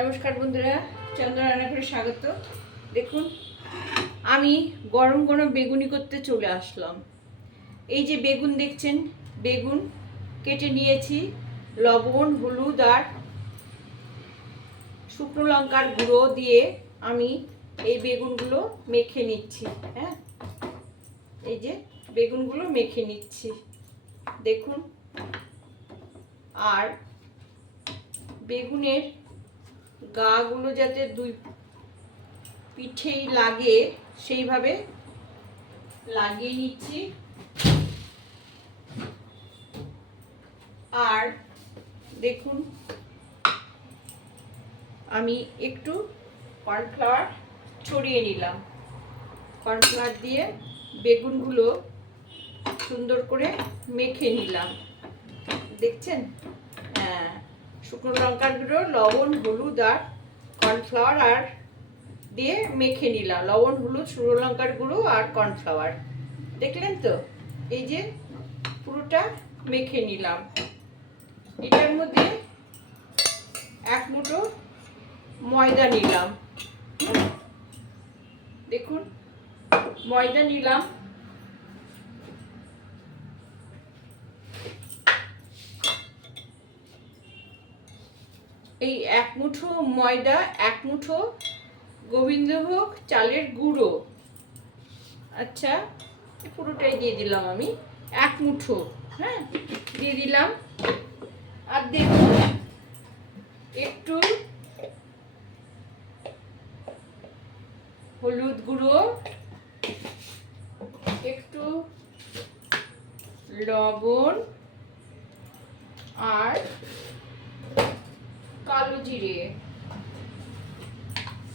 নমস্কার বন্ধুরা চন্দ্র রান্না করে স্বাগত। দেখুন, আমি গরম গরম বেগুনি করতে চলে আসলাম। এই যে বেগুন দেখছেন, বেগুন কেটে নিয়েছি, লবণ, হলুদ আর শুকনো লঙ্কার গুঁড়ো দিয়ে আমি এই বেগুনগুলো মেখে নিচ্ছি হ্যাঁ? এই যে বেগুনগুলো মেখে নিচ্ছি। দেখুন, আর বেগুনের গাগুলো যাতে দুই পিঠেই লাগে, সেইভাবে লাগিয়ে নিচ্ছি। আর দেখুন, আমি একটু কর্নফ্লাওয়ার ছড়িয়ে নিলাম। কর্নফ্লাওয়ার দিয়ে বেগুনগুলো সুন্দর করে মেখে নিলাম। দেখছেন? হ্যাঁ শুকনো লঙ্কার গুঁড়ো, লবণ, হলুদ আর কর্নফ্লাওয়ার আর দিয়ে মেখে নিলাম। লবণ, হলুদ, শুকনো লঙ্কার গুঁড়ো আর কর্নফ্লাওয়ার দেখলেন তো? এই যে পুরোটা মেখে নিলাম। এটার মধ্যে এক মুঠো ময়দা নিলাম। দেখুন, ময়দা নিলাম। এই এক মুঠো ময়দা, এক মুঠো গোবিন্দভোগ চালের গুঁড়ো। আচ্ছা পুরোটাই দিয়ে দিলাম আমি। এক মুঠো হ্যাঁ? দিয়ে দিলাম। আর দেখুন, একটু হলুদ গুঁড়ো, একটু লবণ, আর কালো জিরে।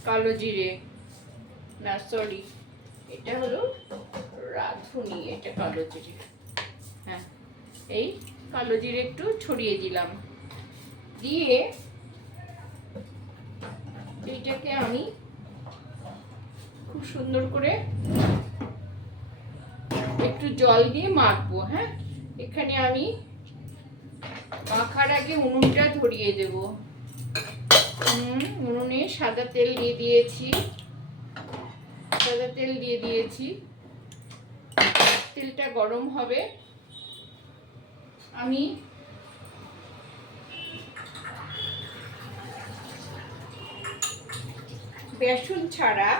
কালো জিরে। না সরি এটা হলো রাঁধুনি, এটা কালো জিরে। হ্যাঁ এই কালো জিরে একটু ছড়িয়ে দিলাম। দিয়ে এইটাকে আমি খুব সুন্দর করে একটু জল দিয়ে মাখবো হ্যাঁ? এখানে আমি মাখার আগে উনুনটা ধরিয়ে দেবো। উনুনে সাদা তেল দিয়ে দিয়েছি। সাদা তেল দিয়ে দিয়েছি। তেলটা গরম হবে। আমি বেসন ছাড়া,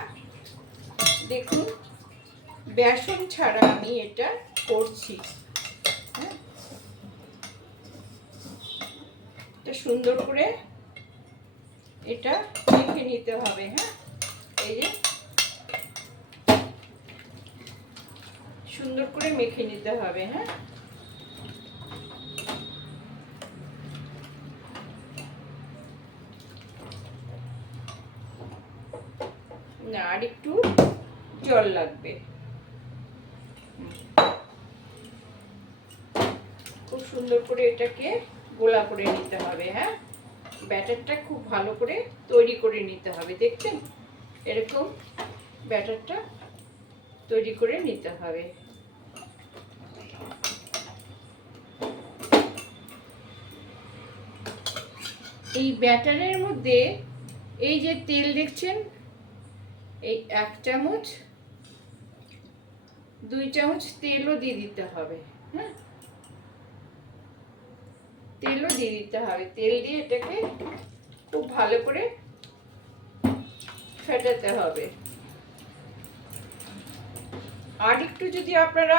দেখুন, বেসন ছাড়া আমি এটা করছি। হ্যাঁ? এটা সুন্দর করে এটা মেখে নিতে হবে হ্যাঁ? এই যে। সুন্দর করে মেখে নিতে হবে হ্যাঁ? না, আর একটু জল লাগবে। খুব সুন্দর করে এটাকে গোলা করে নিতে হবে হ্যাঁ? ব্যাটারটা খুব ভালো করে তৈরি করে নিতে হবে, দেখছেন? এরকম ব্যাটারটা তৈরি করে নিতে হবে। এই ব্যাটারের মধ্যে এই যে তেল দেখছেন, এই এক চামচ, দুই চামচ তেলও দিয়ে দিতে হবে হ্যাঁ? তেলও দিয়ে দিতে হবে। তেল দিয়ে এটাকে খুব ভালো করে ফেটাতে হবে। আর একটু যদি আপনারা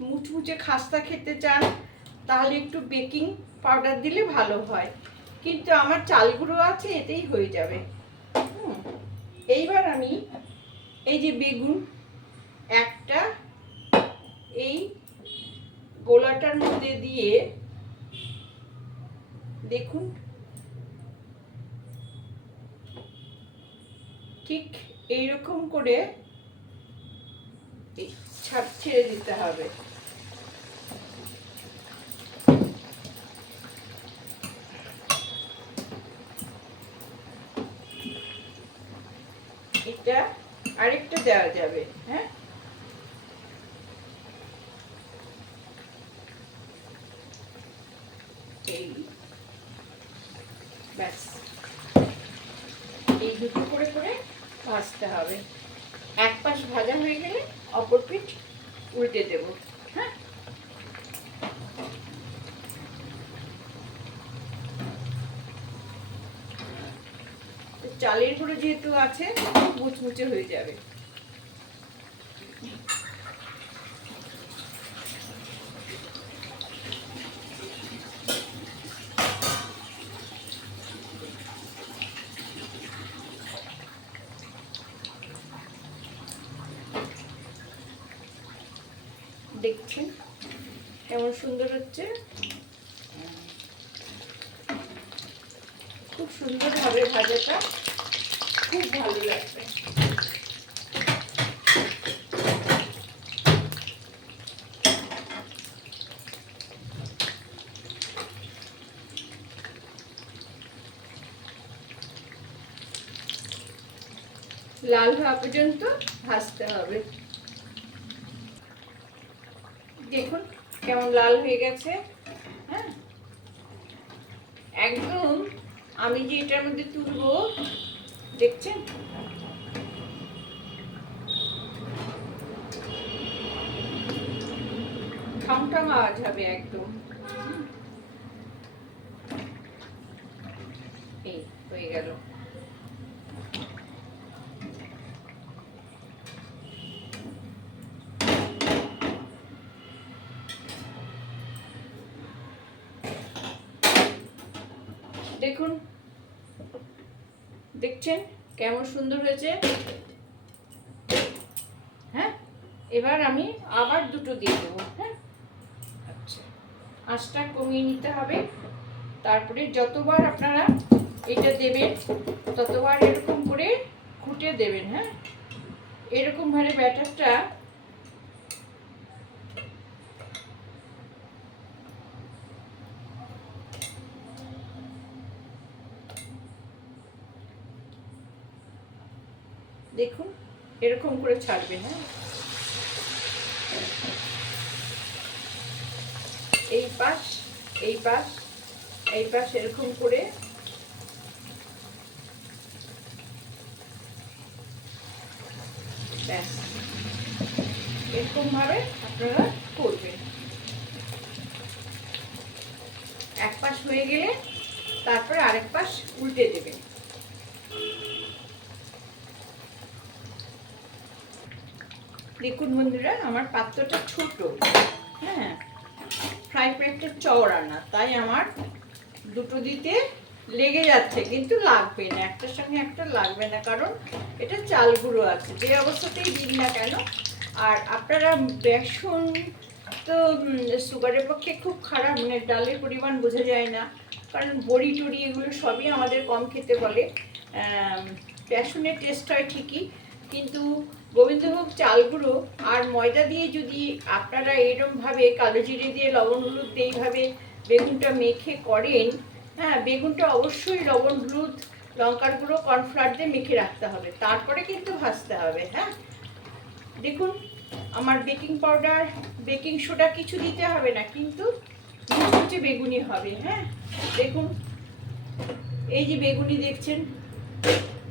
মুচমুচে খাস্তা খেতে চান, তাহলে একটু বেকিং পাউডার দিলে ভালো হয়। কিন্তু আমার চালগুলো আছে, এতেই হয়ে যাবে। এইবার আমি এই যে বেগুন, একটা এই গোলাটার মধ্যে দিয়ে দেখুন। ঠিক এইরকম করে ছাপ ছেড়ে দিতে হবে। এটা আরেকটা দেওয়া যাবে হ্যাঁ? এই ব্যাস। এই দুটো করে করে ভাজতে হবে। এক পাশ ভাজা হয়ে গেলে অপর পিঠ উল্টে দেব। হ্যাঁ? চালের গুঁড়ো যেহেতু আছে, মুচমুচে হয়ে যাবে। দেখছেন কেমন সুন্দর হচ্ছে? খুব সুন্দর হবে ভাজাটা খুব ভালো লাগবে লাল হওয়া পর্যন্ত ভাজতে হবে। দেখুন কেমন লাল হয়ে গেছে হ্যাঁ? একদম আমি যে এটার মধ্যে তুলবো, দেখছেন? ঠং ঠাম আওয়াজ হবে একদম এই হয়ে গেল দেখুন। দেখছেন? কেমন সুন্দর হয়েছে? হ্যাঁ? এবার আমি আবার দুটো দিয়ে দেবো হ্যাঁ? আচ্ছা। আঁচটা কমিয়ে নিতে হবে। তারপরে যতবার আপনারা এটা দেবেন, ততবার এরকম করে ঘুটে দেবেন হ্যাঁ? এরকম ভাবে ব্যাটারটা দেখুন, এরকম করে ছাড়বেন হ্যাঁ? এই পাশ এই পাশ এই পাশ এরকম করে। ব্যাস। এরকম ভাবে আপনারা করবেন এক পাশ হয়ে গেলে তারপরে আরেক পাশ উল্টে দেবেন দেখুন বন্ধুরা, আমার পাত্রটা ছোট। হ্যাঁ ফ্রাই প্যানটা চওড়া না, তাই আমার দুটো দিতে লেগে যাচ্ছে, কিন্তু লাগবে না। একটার সঙ্গে একটা লাগবে না, কারণ এটা চাল গুঁড়ো আছে। যে অবস্থাতেই দিন না কেন। আর আপনারা বেসন তো সুগারের পক্ষে খুব খারাপ মানে ডালের পরিমাণ বোঝা যায় না। কারণ বড়ি টড়ি এগুলো সবই আমাদের কম খেতে বলে। বেসনের টেস্ট হয় ঠিকই, কিন্তু গোবিন্দভোগ চাল গুঁড়ো আর ময়দা দিয়ে যদি আপনারা এরমভাবে কালো জিরে দিয়ে লবণ, হলুদ দিয়ে এইভাবে বেগুনটা মেখে করেন হ্যাঁ বেগুনটা অবশ্যই লবণ, হলুদ, লঙ্কার গুঁড়ো, কর্নফ্লাওয়ার দিয়ে মেখে রাখতে হবে। তারপরে কিন্তু ভাজতে হবে হ্যাঁ? দেখুন, আমার বেকিং পাউডার, বেকিং সোডা কিছু দিতে হবে না, কিন্তু বেগুনি হবে হ্যাঁ? দেখুন, এই যে বেগুনি দেখছেন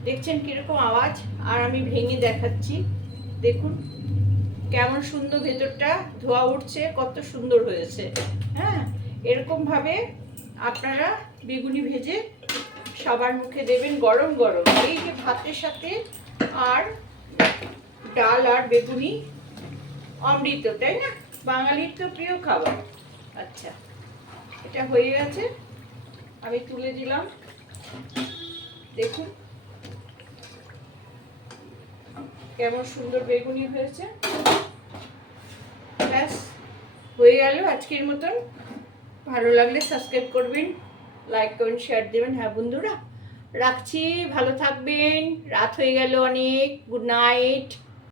দেখছেন কীরকম আওয়াজ? আর আমি ভেঙে দেখাচ্ছি। দেখুন, কেমন সুন্দর ভেতরটা, ধোয়া উঠছে, কত সুন্দর হয়েছে। হ্যাঁ এরকমভাবে আপনারা বেগুনি ভেজে সবার মুখে দেবেন গরম গরম। এই যে ভাতের সাথে আর ডাল আর বেগুনি অমৃত, তাই না? বাঙালির তো প্রিয় খাবার। আচ্ছা এটা হয়ে গেছে। আমি তুলে দিলাম। দেখুন কেমন সুন্দর বেগুনি হয়েছে। ব্যাস, হয়ে গেল আজকের মতন। ভালো লাগলে সাবস্ক্রাইব করবেন লাইক করবেন শেয়ার দেবেন। হ্যাঁ বন্ধুরা, রাখছি, ভালো থাকবেন। রাত হয়ে গেল অনেক। Good night